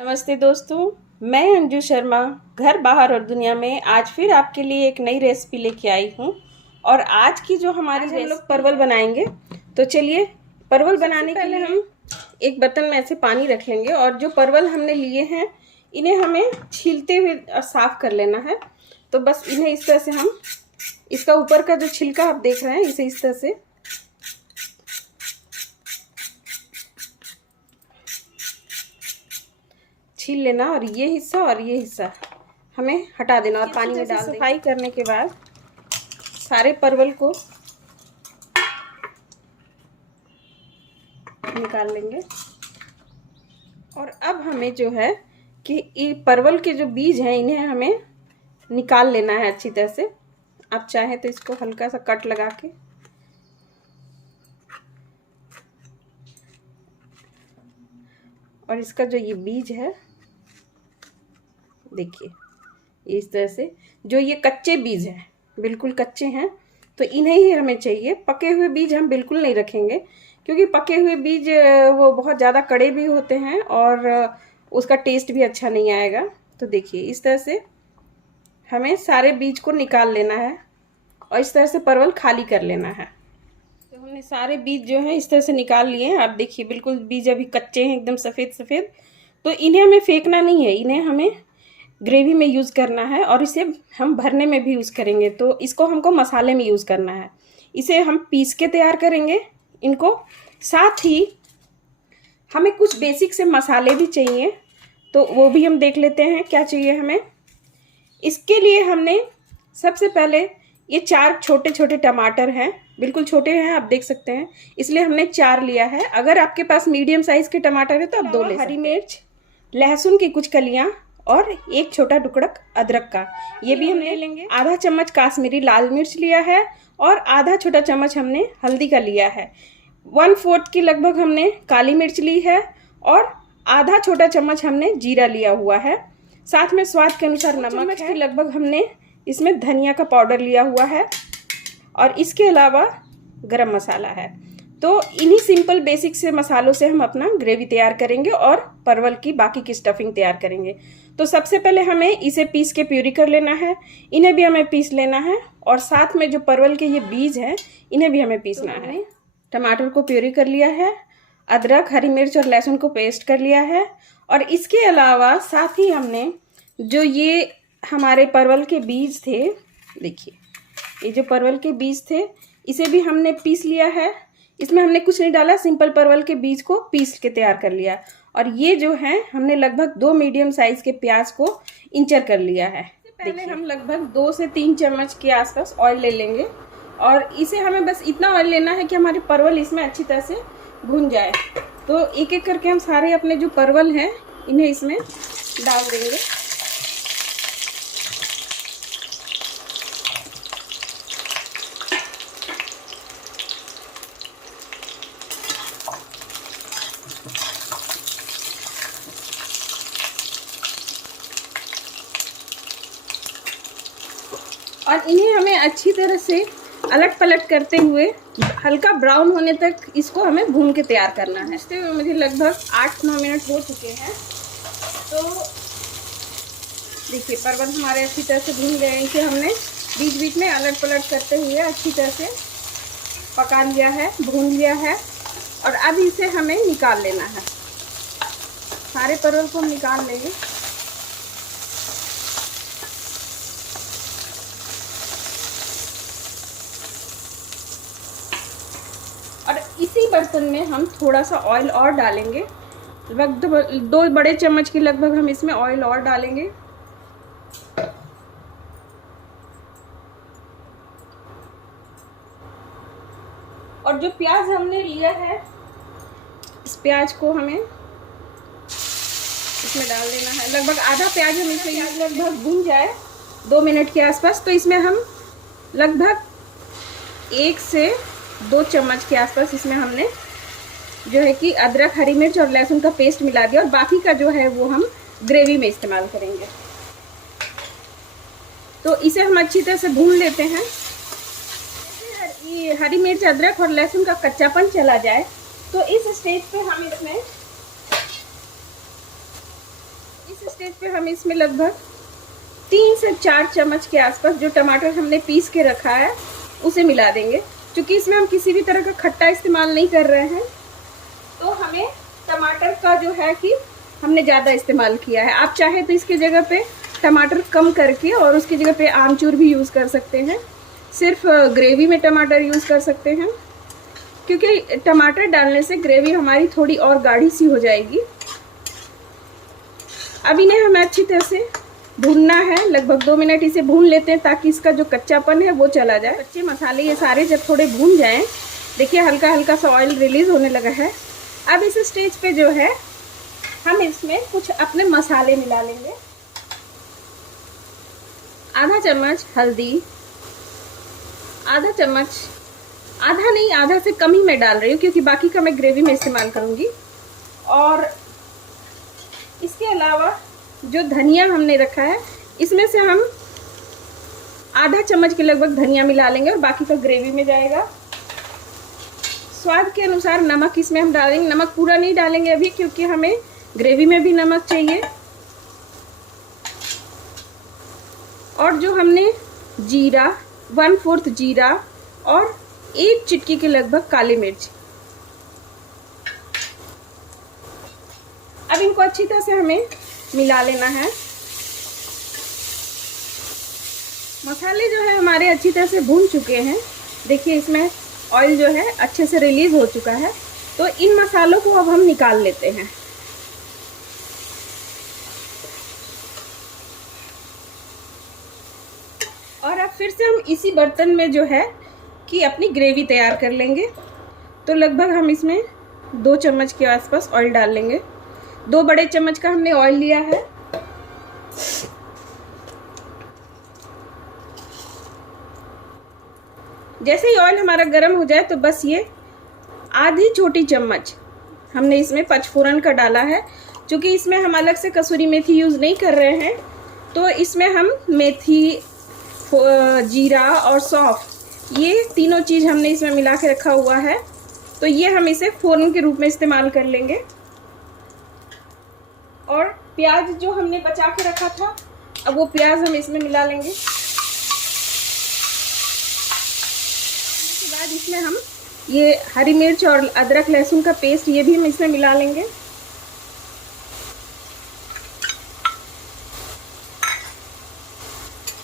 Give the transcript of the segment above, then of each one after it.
नमस्ते दोस्तों, मैं अंजू शर्मा घर बाहर और दुनिया में आज फिर आपके लिए एक नई रेसिपी लेके आई हूँ। और आज की जो हमारी हम लोग परवल बनाएंगे। तो चलिए, परवल बनाने के लिए हम एक बर्तन में ऐसे पानी रख लेंगे और जो परवल हमने लिए हैं इन्हें हमें छीलते हुए साफ कर लेना है। तो बस इन्हें इस तरह से हम इसका ऊपर का जो छिलका आप देख रहे हैं इसे इस तरह से छील लेना और ये हिस्सा हमें हटा देना और पानी में डाल सफाई करने के बाद सारे परवल को निकाल लेंगे। और अब हमें जो है कि ये परवल के जो बीज हैं इन्हें हमें निकाल लेना है अच्छी तरह से। आप चाहें तो इसको हल्का सा कट लगा के और इसका जो ये बीज है देखिए इस तरह से, जो ये कच्चे बीज हैं बिल्कुल कच्चे हैं तो इन्हें ही हमें चाहिए। पके हुए बीज हम बिल्कुल नहीं रखेंगे क्योंकि पके हुए बीज वो बहुत ज़्यादा कड़े भी होते हैं और उसका टेस्ट भी अच्छा नहीं आएगा। तो देखिए इस तरह से हमें सारे बीज को निकाल लेना है और इस तरह से परवल खाली कर लेना है। तो हमने सारे बीज जो है इस तरह से निकाल लिए हैं। आप देखिए बिल्कुल बीज अभी कच्चे हैं, एकदम सफ़ेद सफ़ेद। तो इन्हें हमें फेंकना नहीं है, इन्हें हमें ग्रेवी में यूज़ करना है और इसे हम भरने में भी यूज़ करेंगे। तो इसको हमको मसाले में यूज़ करना है। इसे हम पीस के तैयार करेंगे इनको। साथ ही हमें कुछ बेसिक से मसाले भी चाहिए, तो वो भी हम देख लेते हैं क्या चाहिए हमें। इसके लिए हमने सबसे पहले ये 4 छोटे छोटे टमाटर हैं, बिल्कुल छोटे हैं आप देख सकते हैं, इसलिए हमने 4 लिया है। अगर आपके पास मीडियम साइज़ के टमाटर है तो आप 2 ले सकते हैं। हरी मिर्च, लहसुन की कुछ कलियाँ और एक छोटा टुकड़ा अदरक का, ये भी हम ले लेंगे। आधा चम्मच काश्मीरी लाल मिर्च लिया है और आधा छोटा चम्मच हमने हल्दी का लिया है। 1/4 की लगभग हमने काली मिर्च ली है और आधा छोटा चम्मच हमने जीरा लिया हुआ है। साथ में स्वाद के अनुसार नमक है। लगभग हमने इसमें धनिया का पाउडर लिया हुआ है और इसके अलावा गरम मसाला है। तो इन्हीं सिंपल बेसिक से मसालों से हम अपना ग्रेवी तैयार करेंगे और परवल की बाकी की स्टफिंग तैयार करेंगे। तो सबसे पहले हमें इसे पीस के प्यूरी कर लेना है, इन्हें भी हमें पीस लेना है और साथ में जो परवल के ये बीज हैं इन्हें भी हमें पीसना है। टमाटर को प्यूरी कर लिया है, अदरक, हरी मिर्च और लहसुन को पेस्ट कर लिया है और इसके अलावा साथ ही हमने जो ये हमारे परवल के बीज थे, देखिए ये जो परवल के बीज थे इसे भी हमने पीस लिया है। इसमें हमने कुछ नहीं डाला, सिंपल परवल के बीज को पीस के तैयार कर लिया। और ये जो है हमने लगभग 2 मीडियम साइज के प्याज को इंचर कर लिया है। पहले हम लगभग 2 से 3 चम्मच के आसपास ऑयल ले लेंगे और इसे हमें बस इतना ऑयल लेना है कि हमारे परवल इसमें अच्छी तरह से भुन जाए। तो एक एक करके हम सारे अपने जो परवल हैं इन्हें इसमें डाल देंगे। और इन्हें हमें अच्छी तरह से अलट पलट करते हुए हल्का ब्राउन होने तक इसको हमें भून के तैयार करना है। इससे मुझे लगभग 8-9 मिनट हो चुके हैं। तो देखिए परवल हमारे अच्छी तरह से भून गए हैं। इसे हमने बीच बीच में अलट पलट करते हुए अच्छी तरह से पका लिया है, भून लिया है। और अब इसे हमें निकाल लेना है। सारे परवल को हम निकाल लेंगे। और इसी बर्तन में हम थोड़ा सा ऑयल और डालेंगे, लगभग 2 बड़े चम्मच की लगभग हम इसमें ऑयल और डालेंगे। और जो प्याज हमने लिया है इस प्याज को हमें इसमें डाल देना है। लगभग आधा प्याज हम इसे लगभग भून जाए 2 मिनट के आसपास, तो इसमें हम लगभग 1 से 2 चम्मच के आसपास इसमें हमने जो है कि अदरक, हरी मिर्च और लहसुन का पेस्ट मिला दिया और बाकी का जो है वो हम ग्रेवी में इस्तेमाल करेंगे। तो इसे हम अच्छी तरह से भून लेते हैं। ये हरी मिर्च, अदरक और लहसुन का कच्चापन चला जाए तो इस स्टेज पे हम इसमें इस स्टेज पे हम इसमें लगभग 3 से 4 चम्मच के आसपास जो टमाटर हमने पीस के रखा है उसे मिला देंगे। क्योंकि इसमें हम किसी भी तरह का खट्टा इस्तेमाल नहीं कर रहे हैं, तो हमें टमाटर का जो है कि हमने ज़्यादा इस्तेमाल किया है। आप चाहे तो इसकी जगह पे टमाटर कम करके और उसकी जगह पे आमचूर भी यूज़ कर सकते हैं, सिर्फ ग्रेवी में टमाटर यूज़ कर सकते हैं, क्योंकि टमाटर डालने से ग्रेवी हमारी थोड़ी और गाढ़ी सी हो जाएगी। अब इन्हें हमें अच्छी तरह से भूनना है, लगभग 2 मिनट इसे भून लेते हैं ताकि इसका जो कच्चापन है वो चला जाए। कच्चे मसाले ये सारे जब थोड़े भून जाएं, देखिए हल्का हल्का सा ऑयल रिलीज़ होने लगा है। अब इस स्टेज पे जो है हम इसमें कुछ अपने मसाले मिला लेंगे। आधा चम्मच हल्दी, आधा चम्मच, आधा नहीं आधा से कम ही मैं डाल रही हूँ क्योंकि बाकी का मैं ग्रेवी में इस्तेमाल करूँगी। और इसके अलावा जो धनिया हमने रखा है इसमें से हम आधा चम्मच के लगभग धनिया मिला लेंगे और बाकी का ग्रेवी में जाएगा। स्वाद के अनुसार नमक इसमें हम डालेंगे, नमक पूरा नहीं डालेंगे अभी क्योंकि हमें ग्रेवी में भी नमक चाहिए। और जो हमने जीरा, 1/4 जीरा और 1 चिटकी के लगभग काली मिर्च, अब इनको अच्छी तरह से हमें मिला लेना है। मसाले जो है हमारे अच्छी तरह से भून चुके हैं, देखिए इसमें ऑयल जो है अच्छे से रिलीज हो चुका है। तो इन मसालों को अब हम निकाल लेते हैं। और अब फिर से हम इसी बर्तन में जो है कि अपनी ग्रेवी तैयार कर लेंगे। तो लगभग हम इसमें 2 चम्मच के आसपास ऑयल डाल लेंगे। 2 बड़े चम्मच का हमने ऑयल लिया है। जैसे ही ऑयल हमारा गर्म हो जाए तो बस ये आधी छोटी चम्मच हमने इसमें पचफोरन का डाला है। क्योंकि इसमें हम अलग से कसूरी मेथी यूज़ नहीं कर रहे हैं, तो इसमें हम मेथी, जीरा और सौंफ, ये तीनों चीज़ हमने इसमें मिला के रखा हुआ है। तो ये हम इसे फोरन के रूप में इस्तेमाल कर लेंगे। और प्याज जो हमने बचा के रखा था, अब वो प्याज हम इसमें मिला लेंगे। उसके बाद इसमें हम ये हरी मिर्च और अदरक लहसुन का पेस्ट ये भी हम इसमें मिला लेंगे।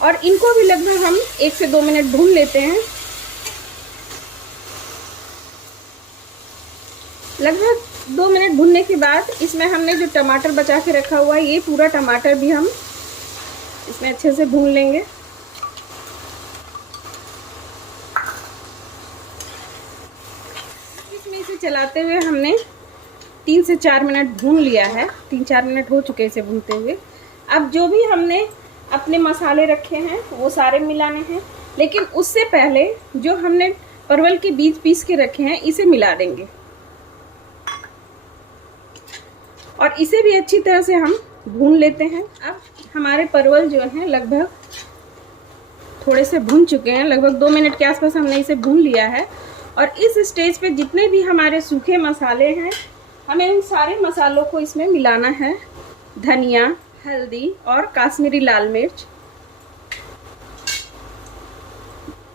और इनको भी लगभग हम 1 से 2 मिनट भून लेते हैं। लगभग 2 मिनट भूनने के बाद इसमें हमने जो टमाटर बचा के रखा हुआ है, ये पूरा टमाटर भी हम इसमें अच्छे से भून लेंगे। इसमें इसे चलाते हुए हमने 3 से 4 मिनट भून लिया है। 3-4 मिनट हो चुके इसे भूनते हुए। अब जो भी हमने अपने मसाले रखे हैं वो सारे मिलाने हैं, लेकिन उससे पहले जो हमने परवल के बीज पीस के रखे हैं इसे मिला देंगे। और इसे भी अच्छी तरह से हम भून लेते हैं। अब हमारे परवल जो हैं लगभग थोड़े से भून चुके हैं, लगभग 2 मिनट के आसपास हमने इसे भून लिया है। और इस स्टेज पे जितने भी हमारे सूखे मसाले हैं, हमें इन सारे मसालों को इसमें मिलाना है। धनिया, हल्दी और काश्मीरी लाल मिर्च,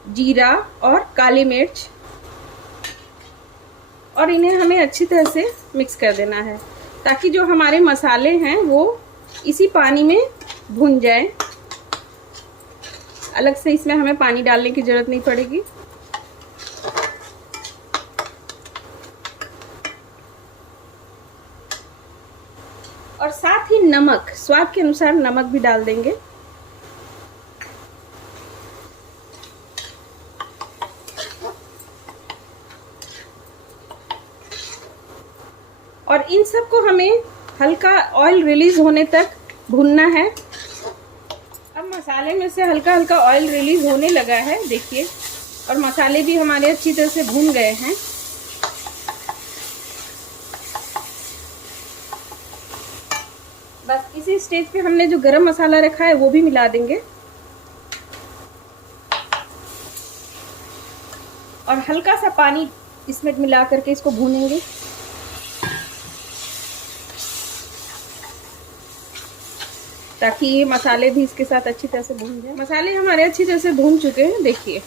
जीरा और काली मिर्च, और इन्हें हमें अच्छी तरह से मिक्स कर देना है ताकि जो हमारे मसाले हैं वो इसी पानी में भुन जाए। अलग से इसमें हमें पानी डालने की ज़रूरत नहीं पड़ेगी। और साथ ही नमक, स्वाद के अनुसार नमक भी डाल देंगे। और इन सब को हमें हल्का ऑयल रिलीज होने तक भूनना है। अब मसाले में से हल्का हल्का ऑयल रिलीज होने लगा है, देखिए, और मसाले भी हमारे अच्छी तरह से भून गए हैं। बस इसी स्टेज पे हमने जो गरम मसाला रखा है वो भी मिला देंगे और हल्का सा पानी इसमें मिला करके इसको भूनेंगे। ताकि ये मसाले भी इसके साथ अच्छी तरह से भून जाए। मसाले हमारे अच्छी तरह से भून चुके हैं, देखिए।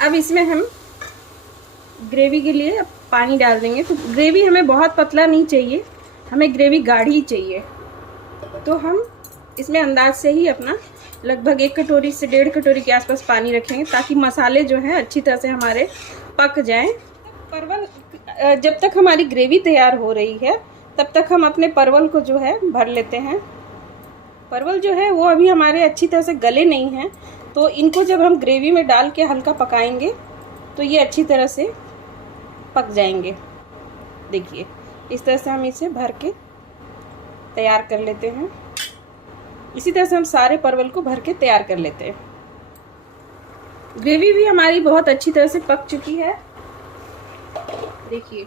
अब इसमें हम ग्रेवी के लिए पानी डाल देंगे। तो ग्रेवी हमें बहुत पतला नहीं चाहिए, हमें ग्रेवी गाढ़ी चाहिए। तो हम इसमें अंदाज से ही अपना लगभग 1 कटोरी से 1.5 कटोरी के आसपास पानी रखेंगे, ताकि मसाले जो हैं अच्छी तरह से हमारे पक जाएं। परवल, जब तक हमारी ग्रेवी तैयार हो रही है तब तक हम अपने परवल को जो है भर लेते हैं। परवल जो है वो अभी हमारे अच्छी तरह से गले नहीं हैं, तो इनको जब हम ग्रेवी में डाल के हल्का पकाएंगे तो ये अच्छी तरह से पक जाएंगे। देखिए, इस तरह से हम इसे भर के तैयार कर लेते हैं। इसी तरह से हम सारे परवल को भर के तैयार कर लेते हैं। ग्रेवी भी हमारी बहुत अच्छी तरह से पक चुकी है, देखिए।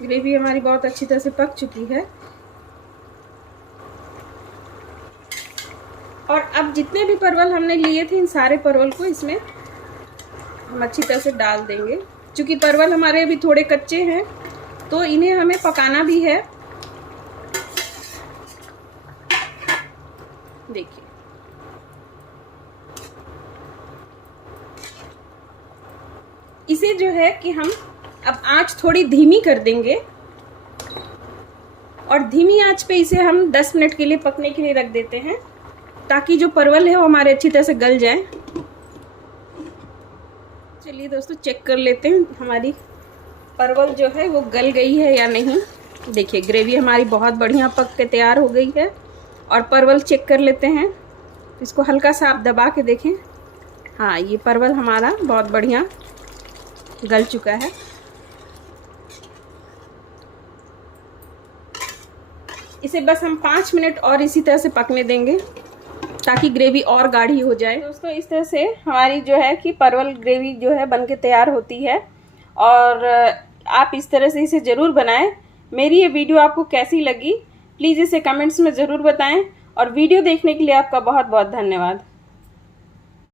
ग्रेवी हमारी बहुत अच्छी तरह से पक चुकी है। और अब जितने भी परवल हमने लिए थे, इन सारे परवल को इसमें हम अच्छी तरह से डाल देंगे। क्योंकि परवल हमारे अभी थोड़े कच्चे हैं, तो इन्हें हमें पकाना भी है। देखिए, इसे जो है कि हम अब आंच थोड़ी धीमी कर देंगे और धीमी आंच पे इसे हम 10 मिनट के लिए पकने के लिए रख देते हैं, ताकि जो परवल है वो हमारे अच्छी तरह से गल जाए। चलिए दोस्तों, चेक कर लेते हैं हमारी परवल जो है वो गल गई है या नहीं। देखिए, ग्रेवी हमारी बहुत बढ़िया पक के तैयार हो गई है। और परवल चेक कर लेते हैं, इसको हल्का सा आप दबा के देखें। हाँ, ये परवल हमारा बहुत बढ़िया गल चुका है। इसे बस हम 5 मिनट और इसी तरह से पकने देंगे, ताकि ग्रेवी और गाढ़ी हो जाए। दोस्तों, इस तरह से हमारी जो है कि परवल ग्रेवी जो है बनके तैयार होती है। और आप इस तरह से इसे ज़रूर बनाएं। मेरी ये वीडियो आपको कैसी लगी, प्लीज़ इसे कमेंट्स में ज़रूर बताएं। और वीडियो देखने के लिए आपका बहुत बहुत धन्यवाद।